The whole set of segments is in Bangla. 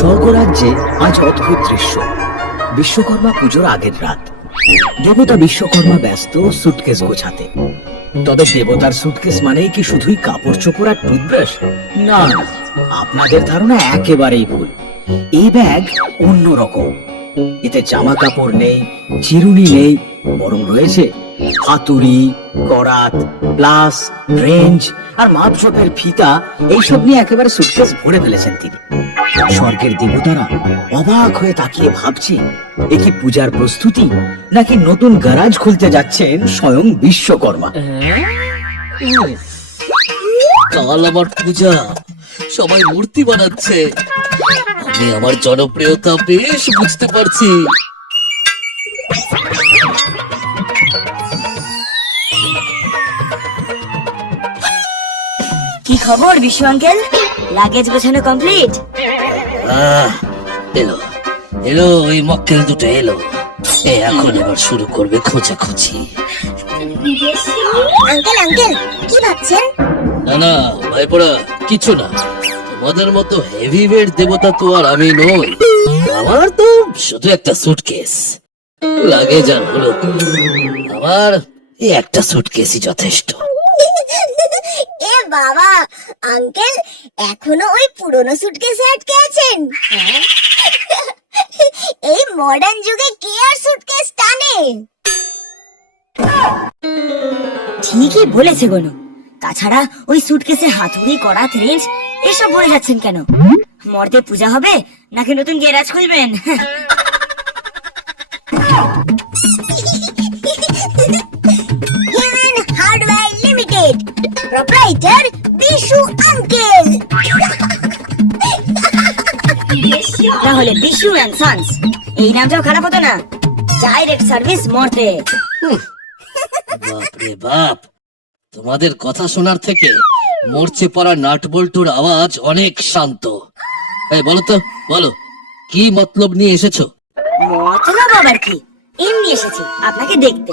স্বর্গরাজ্যে আজ অদ্ভুত দৃশ্য। বিশ্বকর্মা পুজোর আগের রাত। দেবতা বিশ্বকর্মা ব্যস্ত সুটকেস গোছাতে। তবে দেবতার সুটকেস মানেই কি শুধুই কাপড় চোপড় আর টুথব্রাশ? না, আপনাদের ধারণা একেবারেই ভুল। এই ব্যাগ অন্যরকম। এতে জামা কাপড় নেই, চিরুনি নেই, বরং রয়েছে হাতুড়ি, করাত, প্লাস, রেঞ্জ আর মাপঝোপের ফিতা। এইসব নিয়ে একেবারে সুটকেস ভরে ফেলেছেন তিনি। স্বর্গের দেবতারা অবাক হয়ে তাকিয়ে ভাবছে, এ কি পূজার প্রস্তুতি নাকি নতুন গ্যারাজ খুলতে যাচ্ছেন স্বয়ং বিশ্বকর্মা। কাল আমার পূজা, সবাই মূর্তি বানাচ্ছে। আমি আমার জনপ্রিয়তা বেশ বুঝতে পারছি। কি খবর বিশ্ব আঙ্কেল? লাগেজ গোছানো কমপ্লিট? এলো এলো, ওই মক্কেল দুটো এলো। এখন এবার শুরু করবে খোঁজাখুঁজি। আঙ্কেল আঙ্কেল কি ভাবছেন? না না ভাইপোড়া, কিছু না। তোমাদের মতো হেভি ওয়েট দেবতা তো আর আমি নই। আমার তো শুধু একটা সুটকেস। লাগে যার হলো, আমার এই একটা সুটকেসই যথেষ্ট। এ বাবা, আঙ্কেল এখনো ওই পুরনো সুটকেসে আটকে আছেন? এই মডার্ন যুগে কে আর সুটকেস টানে? ঠিকই বলেছে গনু। তাছাড়া ওই সুটকেসে হাতুড়ি, করাত, রেঞ্জ এসব ভরে যাচ্ছেন কেন? মর্তে পূজা হবে নাকি নতুন গ্যারাজ খুলবেন? Hardware limited, proprietor Bishu uncle. তাহলে বিশু এন্ড সন্স এই নামটাও খারাপ হতো না। ডাইরেক্ট সার্ভিস মর্তে। বাপরে বাপ, তোমাদের কথা শোনার থেকে মরচে পড়া নাট বল্টুর আওয়াজ অনেক শান্ত। এই বলো তো, বলো কি মতলব নিয়ে এসেছো? মতলব আবার কি? এমনি এসেছি আপনাকে দেখতে।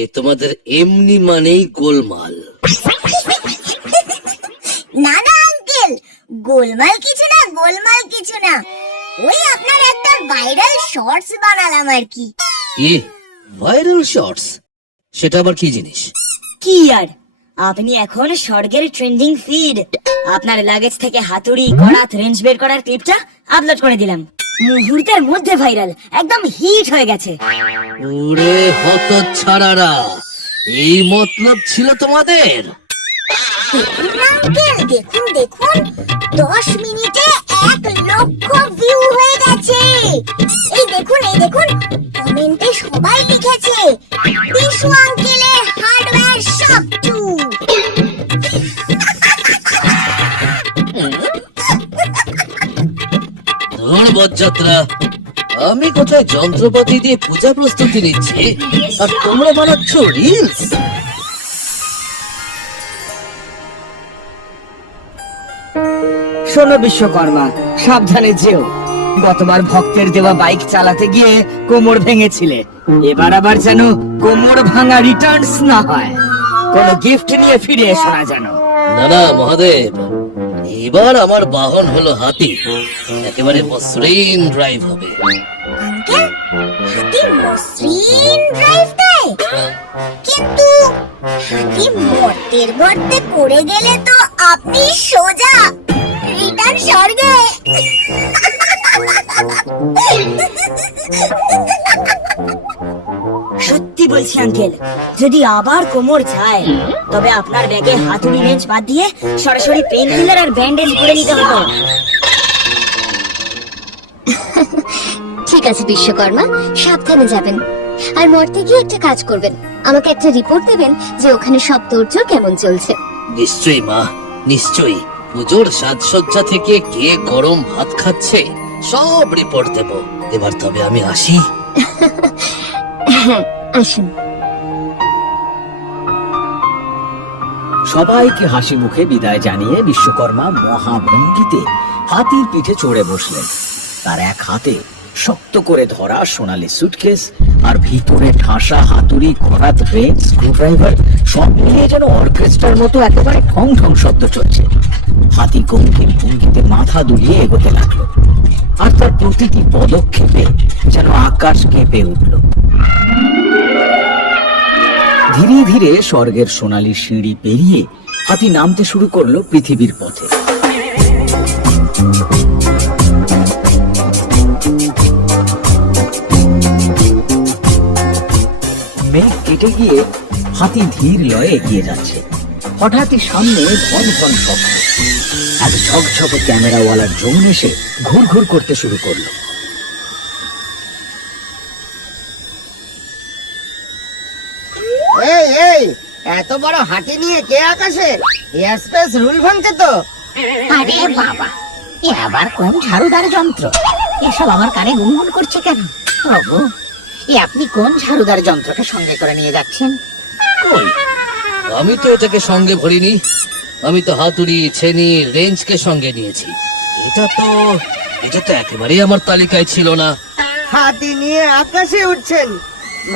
এ তোমাদের এমনি মানেই গোলমাল। না না আঙ্কেল, গোলমাল কিছু না, গোলমাল কিছু না। ওই আপনার একটা ভাইরাল শর্টস বানালাম আর কি। কি ভাইরাল শর্টস? সেটা আবার কি জিনিস? কি আর, আপনি এখন স্বর্গের ট্রেন্ডিং ফিড। আপনার লাগেজ থেকে হাতুড়ি, করাত, রেঞ্জ বের করার ক্লিপটা আপলোড করে দিলাম। মুহূর্তের মধ্যে ভাইরাল, একদম হিট হয়ে গেছে। ওরে হতচ্ছাড়ারা, এই মতলব ছিল তোমাদের? আঙ্কেল দেখুন দেখুন, 10 মিনিটে 1 লক্ষ ভিউ হয়ে গেছে। এই দেখুন এই দেখুন, কমেন্টে সবাই লিখেছে বিশু আঙ্কেলের হার্ডওয়্যার শপ টু। ধর বজ্জাত্রা, আমি কোথায় যন্ত্রপাতি দিয়ে পূজা প্রস্তুতি নিচ্ছি আর তোমরা বানাচ্ছ রিলস। শোনো বিশ্বকর্মা, সাবধানে যেও। গতবার ভক্তের দেওয়া বাইক চালাতে গিয়ে কোমর ভেঙেছিলে, এবার আবার যেন কোমর ভাঙা রিটার্নস না হয়। কোনো গিফট নিয়ে ফিরে এসো না যেন। না না মহাদেব, এবার আমার বাহন হলো হাতি। একেবারে মসৃণ ড্রাইভ হবে। আঙ্কেল, হাতি মসৃণ ড্রাইভ দেয়? কিন্তু হাতি মর্তের গর্তে পড়ে গেলে তো আপনি সোজা রিটার্ন স্বর্গে। সত্যি বলছি আঙ্কেল, যদি আবার কোমর যায় তবে আপনার ব্যাগে হাতুড়ি, রেঞ্জ বাদ দিয়ে সরাসরি পেন কিলার আর ব্যান্ডেজ করে নিতে হতো। ঠিক আছে বিশ্বকর্মা, সাবধানে যাবেন। আর মর্তে গিয়ে একটা কাজ করবেন, আমাকে একটা রিপোর্ট দেবেন যে ওখানে সব তোড়জোড় কেমন চলছে। নিশ্চয়ই মা, নিশ্চয়ই। পুজোর সাজসজ্জা থেকে কে গরম ভাত খাচ্ছে সব রিপোর্ট দেব। এবার তবে আমি আসি। হ্যাঁ, আসুন। সবাইকে হাসি মুখে বিদায় জানিয়ে বিশ্বকর্মা মহাভঙ্গিতে হাতির পিঠে চড়ে বসলেন। তার এক হাতে শক্ত করে ধরা সোনালী সুটকেস, আর ভিতরে ঠাসা হাতুড়ি, করাত, রেঞ্জ, স্ক্রুড্রাইভার সব মিলিয়ে যেন অর্কেস্ট্রার মতো একেবারে ঠং ঠং শব্দ চলছে। হাতি গম্ভীর ভঙ্গিতে মাথা দুলিয়ে এগোতে লাগলো, আর তার প্রতিটি পদক্ষেপে যেন আকাশ কেঁপে উঠল। ধীরে ধীরে স্বর্গের সোনালী সিঁড়ি পেরিয়ে হাতি নামতে শুরু করলো পৃথিবীর পথে। মেঘ কেটে গিয়ে হাতি ধীর লয়ে এগিয়ে যাচ্ছে। হঠাৎই সামনে ঘন ঘন শব্দ। এক ঝকঝকে ক্যামেরাওয়ালা ড্রোন এসে ঘুর ঘুর করতে শুরু করলো। এই এই, এত বড় হাতি নিয়ে কে আকাশে? এয়ার স্পেস রুল ভাঙছে তো। আরে বাবা, এ আবার কোন ঝাড়ুদার যন্ত্র? এসব আমার কানে গুনগুন করছে কেন? প্রভু, এ আপনি কোন ঝাড়ুদার যন্ত্রকে সঙ্গে করে নিয়ে যাচ্ছেন? কই, আমি তো এটাকে সঙ্গে ভরিনি। আমি তো হাতুড়ি, ছেনি, রেঞ্জকে সঙ্গে নিয়েছি। এটা তো একেবারেই আমার তালিকায় ছিল না। হাতি নিয়ে আকাশে উঠছেন?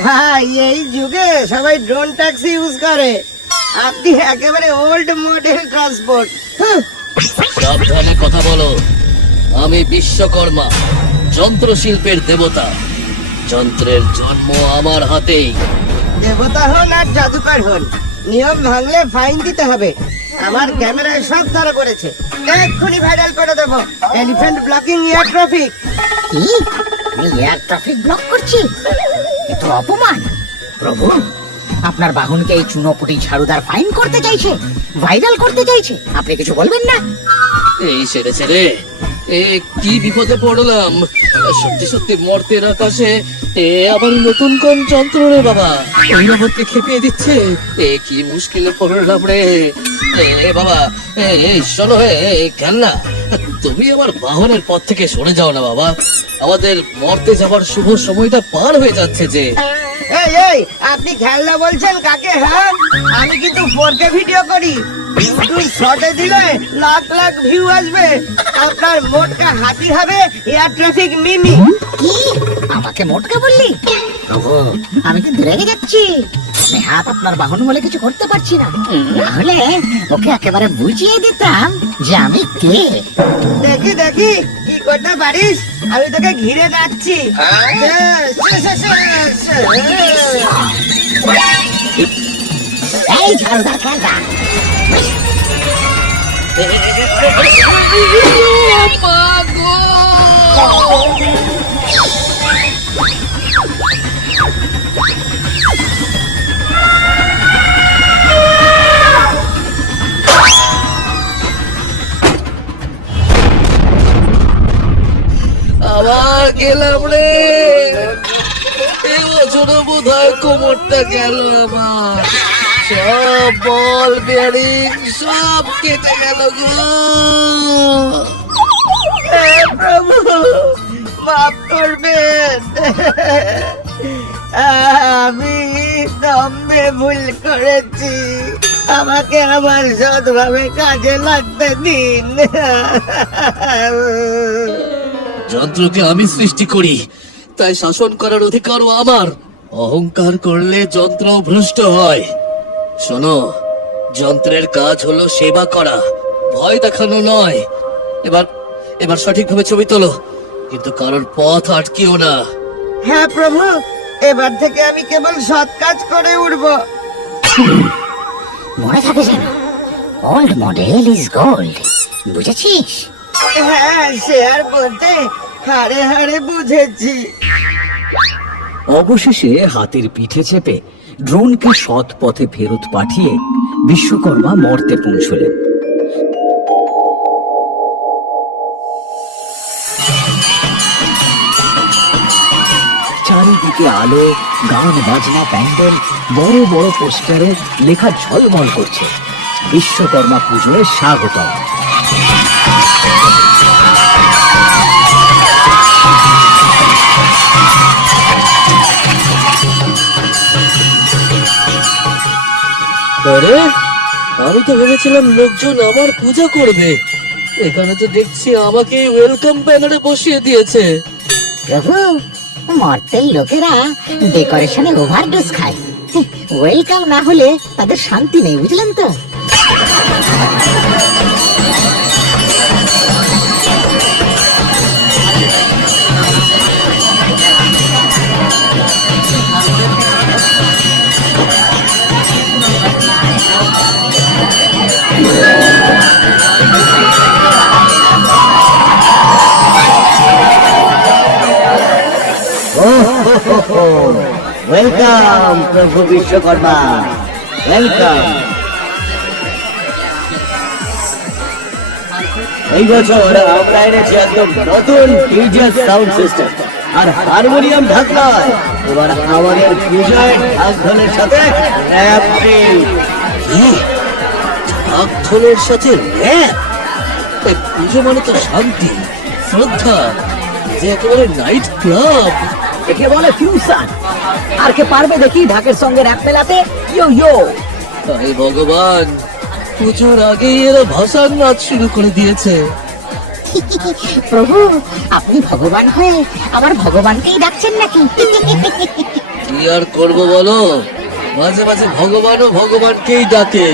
ভাই, এই যুগে সবাই ড্রোন ট্যাক্সি ইউজ করে, আপনি একেবারে ওল্ড মডেল ট্রান্সপোর্ট। সাবধানে কথা বলো। আমি বিশ্বকর্মা, যন্ত্র শিল্পের দেবতা। যন্ত্রের জন্ম আমার হাতেই। দেবতা হন আর জাদুকর হন, নিয়ম ভাঙলে ফাইন দিতে হবে। আমার ক্যামেরায় সব ধরা পড়েছে, এক্ষুনি ভাইরাল করে দেবো। Elephant blocking air traffic. কি? আমি এয়ার ট্রাফিক ব্লক করছি? এ তো অপমান। প্রভু, আপনার বাহনকে এই চুনোপুটি ঝাড়ুদার ফাইন করতে চাইছে, ভাইরাল করতে চাইছে। আপনি কিছু বলবেন না? এই সেরেছে রে, এ কি বিপদে পড়লাম। সত্যি সত্যি মর্তের আকাশে এ আবার নতুন কোন যন্ত্র রে বাবা, ঐরাবতকে খেপিয়ে দিচ্ছে। এ কি মুশকিলে পড়লাম রে। এ বাবা, এই শোনো, কেন না তুমি আমার বাহনের পথ থেকে সরে যাও না বাবা। আমাদের মর্তে যাবার শুভ সময়টা পার হয়ে যাচ্ছে যে। এই এই, আপনি খেলনা বলছেন কাকে? হ্যাঁ, আমি কিন্তু 4K ভিডিও করি। ইউটিউব শর্টে দিলে লাখ লাখ ভিউ আসবে। আপনার মোটকা হাতি হবে এয়ার ট্রাফিক মিমি। কি? আমাকে মোটকা বললি? প্রভু, আমি কিন্তু রেগে যাচ্ছি। আমি হাত আপনার বাহন বলে কিছু করতে পারছি না। নাহলে ওকে একেবারে বুঝিয়ে দিতাম যে আমি কে। দেখি দেখি কি করতে পারিস, আমি তোকে ঘিরে যাচ্ছি। এই ঝাড়ুদার খেলটা, আবার গেলাম রে। এবছরও বোধ হয় কোমরটা গেল আমার। সব বল বেয়ারিং সব কেটে গেল গো। হে প্রভু, মাফ করবেন, আমি দমে ভুল করেছি। আমাকে আমার সৎভাবে কাজে লাগতে দিন। যন্ত্রকে আমি সৃষ্টি করি, তাই শাসন করার অধিকারও আমার। অহংকার করলে যন্ত্র ভ্রষ্ট হয়। শোনো, যন্ত্রের কাজ হলো সেবা করা, ভয় দেখানো নয়। এবার সঠিকভাবে ছবি তোলো, কিন্তু কারোর পথ আটকিও না। হ্যাঁ প্রভু, এবার থেকে আমি কেবল সৎ কাজ করে উঠবো। মনে থাকে যেন, ওল্ড মডেল ইজ গোল্ড। বুঝেছিস? হ্যাঁ, সে আর বলতে হাড়ে হাড়ে বুঝেছি। অবশেষে হাতির পিঠে চেপে ড্রোনকে সৎ পথে ফেরত পাঠিয়ে বিশ্বকর্মা মর্তে পৌঁছলেন। চারিদিকে আলো, গান বাজনা, প্যান্ডেল, বড় বড় পোস্টারে লেখা ঝলমল করছে, বিশ্বকর্মা পুজোয় স্বাগতম। আরে, আমি তো ভেবেছিলাম লোকজন আমার পূজা করবে। এখানে তো দেখছি আমাকে ওয়েলকাম ব্যানারে বসিয়ে দিয়েছে। প্রভু, মর্তেল লোকেরা ডেকোরেশনে ওভারডোজ খায়। ওয়েলকাম না হলে তাদের শান্তি নেই, বুঝলেন তো? ওয়েলকাম প্রভু বিশ্বকর্মা, ওয়েলকাম। এই বছর আমরা এনেছি একদম নতুন ডিজে সাউন্ড সিস্টেম আর হারমোনিয়াম ঢাকনা। এবার আমাদের বিজয় ঢাকঢোলের সাথে র‍্যাপ ঢাকঢোলের সাথে র‍্যাপ। এই পুজো মানে তো শান্তি, শ্রদ্ধা, যে একেবারে নাইট ক্লাব। একে বলে ফিউশন। আর কে পারবে দেখি ঢাকের সঙ্গে র‍্যাপ মেলাতে? ইয়ো ইয়ো। তাই ভগবান, পুজোর আগেই এরা ভাসান নাচ শুরু করে দিয়েছে। প্রভু, আপনি ভগবান হয়ে আমার ভগবানকেই ডাকছেন নাকি? কি আর করবো বলো, মাঝে মাঝে ভগবানও ভগবানকেই ডাকে।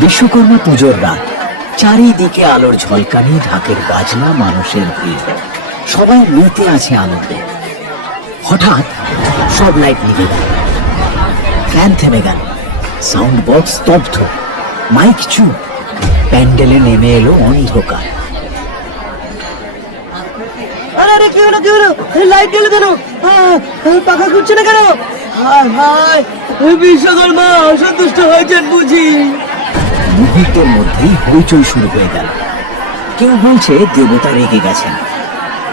বিশ্বকর্মা পুজোর রাত, চারিদিকে আলোর ঝলকানি, ঢাকের বাজনা, মানুষের ভিড়, সবাই মেতে আছে আনন্দে। হঠাৎ সব লাইট নিভে গেল, ফ্যান থেমে গেল, সাউন্ড বক্স স্তব্ধ, মাইক চুপ, প্যান্ডেলে নেমে এলো অন্ধকার। আরে কি হলো, কি হলো? লাইট গেল কেন? পাখা ঘুরছে না কেন? হায় হায়, বিশ্বকর্মা অসন্তুষ্ট হয়েছেন বুঝি। মুহূর্তের মধ্যেই হইচই শুরু হয়ে গেল। কেউ বলছে দেবতা রেগে গেছেন,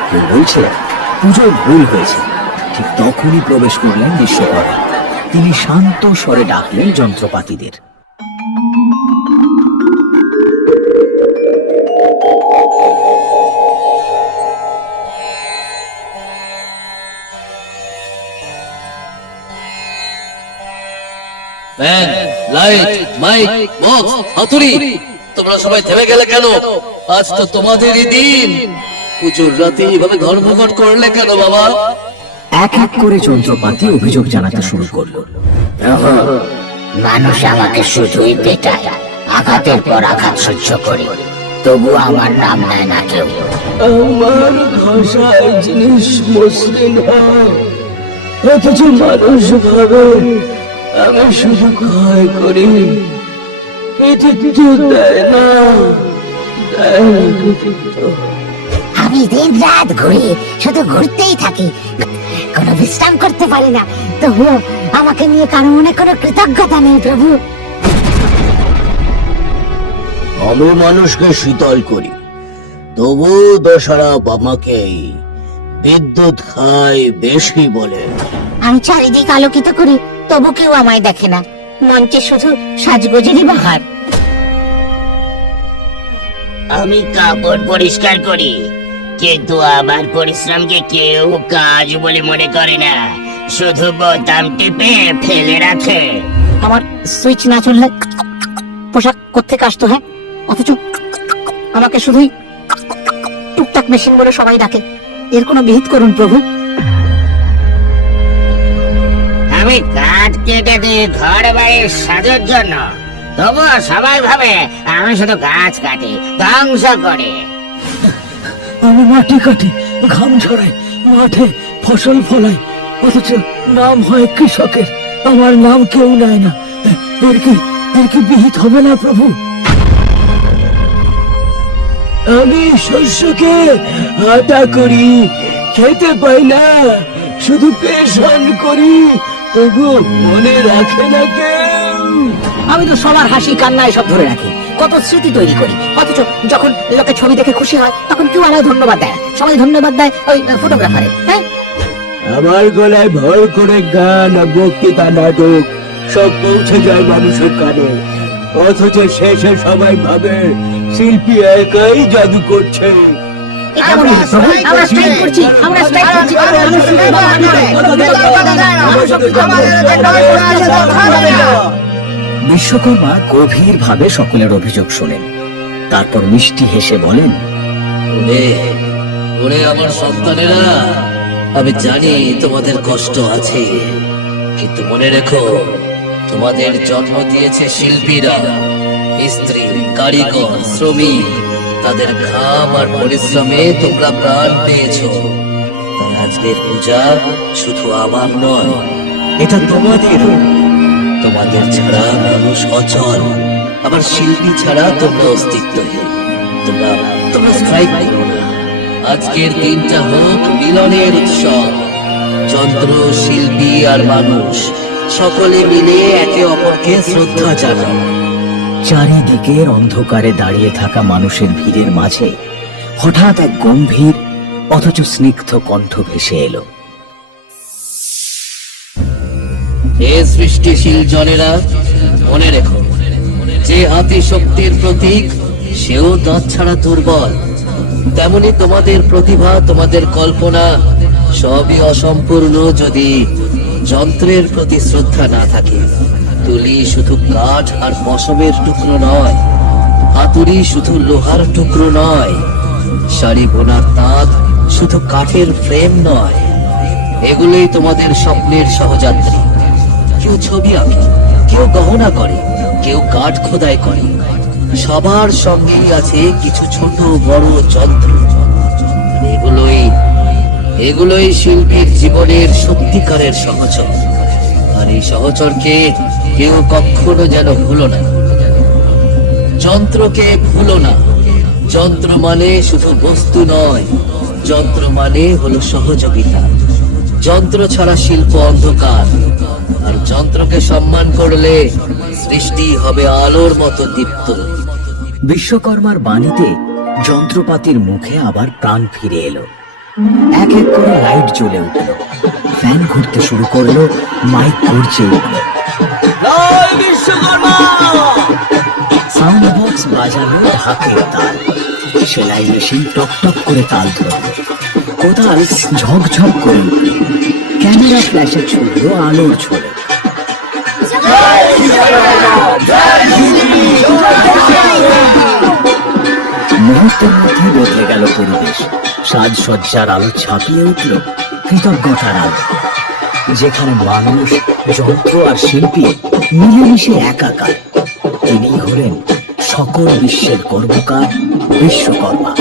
কেউ বলছে পুজোয় ভুল হয়েছে। ঠিক তখনই প্রবেশ করলেন বিশ্বকর্মা। তিনি শান্ত স্বরে ডাকলেন যন্ত্রপাতিদের। ফ্যান, লাইট, মাইক, বক্স, হাতুড়ি, তোমরা সবাই থেমে গেলে কেন? আজ তো তোমাদেরই দিন। পুজোর রাতে এইভাবে ধর্মঘট করলে কেন বাবা? এক এক করে যন্ত্রপাতি অভিযোগ জানাতে শুরু করলো। মানুষ আমাকে শুধুই পেটায়, আঘাতের পর আঘাত সহ্য করি, তবু আমার নাম নেয় না কেউ। আমার ঘষায় জিনিস মসৃণ হয়, অথচ মানুষ ভাবে আমি শুধু ক্ষয় করি, কৃতিত্ব দেয় না, দেয় না কৃতিত্ব। আমি দিন রাত ঘুরি, শুধু ঘুরতেই থাকি, কোনো বিশ্রাম করতে পারি না, তবুও আমাকে নিয়ে কারো মনে কোনো কৃতজ্ঞতা নেই প্রভু। আমি মানুষকে শীতল করি, তবু দোষারোপ আমাকেই। বিদ্যুৎ খায় বেশি বলে। আমি চারিদিক আলোকিত করি, তবু কেউ আমায় দেখে না, মঞ্চে শুধু সাজগোজেরই বাহার। আমি কাপড় পরিষ্কার করি, কিন্তু আমার পরিশ্রমকে কেউ কাজ বলে মনে করে না, শুধু বোতাম টিপে ফেলে রাখে। আমার সুইচ না চললে পোশাক কোত্থেকে আসতো? হ্যাঁ, অথচ আমাকে শুধুই টুকটাক মেশিন বলে সবাই ডাকে। এর কোনো বিহিত করুন প্রভু। আমি কাঠ কেটে দিই ঘর বাড়ির সাজের জন্য, তবুও সবাই ভাবে আমি শুধু গাছ কাটি, ধ্বংস করি। আমি মাটি কাটি, ঘাম ঝরাই, মাঠে ফসল ফলাই, অথচ নাম হয় কৃষকের, আমার নাম কেউ নেয় না। এর কি বিহিত হবে না প্রভু? আমি শস্যকে আটা করি, খেতে পাই না, শুধু পেশন করি, তবু মনে রাখে না কেউ। আমি তো সবার হাসি কান্না এসব ধরে রাখি, কত স্মৃতি তৈরি করি, অথচ যখন লোকে ছবি দেখে খুশি হয় তখন কেউ আমায় ধন্যবাদ দেয় না, সবাই ধন্যবাদ দেয় ওই ফটোগ্রাফারে। হ্যাঁ, আমার গলায় ভর করে গান আর বক্তৃতা, নাটক সব পৌঁছে যায় মানুষের কানে, অথচ শেষে সবাই ভাবে শিল্পী একাই জাদু করছে। এটা মনে হয় প্রভু, আমরা স্ট্রাইক করছি, আমরা স্ট্রাইক করছি, মানুষ শুধু ভগবান নয়। বিশ্বকর্মা গভীরভাবে সকলের অভিযোগ শোনেন, তারপর মিষ্টি হেসে বলেন, ওরে ওরে আমার সন্তানেরা, আমি জানি তোমাদের কষ্ট আছে, কিন্তু মনে রেখো, তোমাদের জন্ম দিয়েছে শিল্পীরা, স্ত্রী, কারিগর, শ্রমিক। তাদের ঘাম আর পরিশ্রমে তোমরা প্রাণ পেয়েছো। তাই আজকের পূজা শুধু আমার নয়, এটা তোমাদেরও। তোমাদের ছাড়া মানুষ অচল, আবার শিল্পী ছাড়া তোমরা অস্তিত্বহীন। তোমরা তোমরা স্ট্রাইক করো না। আজকের দিনটা হোক মিলনের উৎসব। যন্ত্র, শিল্পী আর মানুষ সকলে মিলে একে অপরকে শ্রদ্ধা জানাও। চারিদিকের অন্ধকারে দাঁড়িয়ে থাকা মানুষের ভিড়ের মাঝে হঠাৎ এক গম্ভীর অথচ স্নিগ্ধ কণ্ঠ ভেসে এলো। হে সৃষ্টিশীল জনেরা, মনে রেখো, যে হাতি শক্তির প্রতীক সেও দাঁত ছাড়া দুর্বল। তেমনি তোমাদের প্রতিভা, তোমাদের কল্পনা সবই অসম্পূর্ণ যদি যন্ত্রের প্রতি শ্রদ্ধা না থাকে। তুলি শুধু কাঠ আর পশমের টুকরো নয়, হাতুড়ি শুধু লোহার টুকরো নয়, শাড়ি বোনার তাঁত শুধু কাঠের ফ্রেম নয়। এগুলোই তোমাদের স্বপ্নের সহযাত্রী। কেউ ছবি আঁকে, কেউ গহনা করে, কেউ কাঠ খোদাই করে। সবার সঙ্গেই আছে কিছু ছোট বড় যন্ত্র। এগুলোই শিল্পীর জীবনের সত্যিকারের সহচর। আর এই সহচরকে কেউ কখনো যেন ভুলো না। যন্ত্রকে ভুলো না। যন্ত্র মানে শুধু বস্তু নয়, যন্ত্র মানে হলো সহযোগিতা। যন্ত্র ছাড়া শিল্প অন্ধকার, আর যন্ত্রকে সম্মান করলে সৃষ্টি হবে আলোর মতো দীপ্ত। বিশ্বকর্মার বাণীতে যন্ত্রপাতির মুখে আবার প্রাণ ফিরে এলো। এক এক করে লাইট জ্বলে উঠল, ফ্যান ঘুরতে শুরু করলো, মাইক ঘুরছে উঠল, সাউন্ড বক্স বাজালো ঢাকের তাল, সেলাই মেশিন টক টক করে তাল ধরল, কোদাল ঝকঝক করে উঠল, ক্যামেরা ফ্ল্যাশে ছুড়ল আলোর ঝোলে। মুহূর্তের মধ্যে বদলে গেল পরিবেশ। সাজসজ্জার আলো ছাপিয়ে উঠল কৃতজ্ঞতার আলো, যেখানে মানুষ, যন্ত্র আর শিল্পী মিলেমিশে একাকার। তিনি হলেন সকল বিশ্বের গর্বকার বিশ্বকর্মা।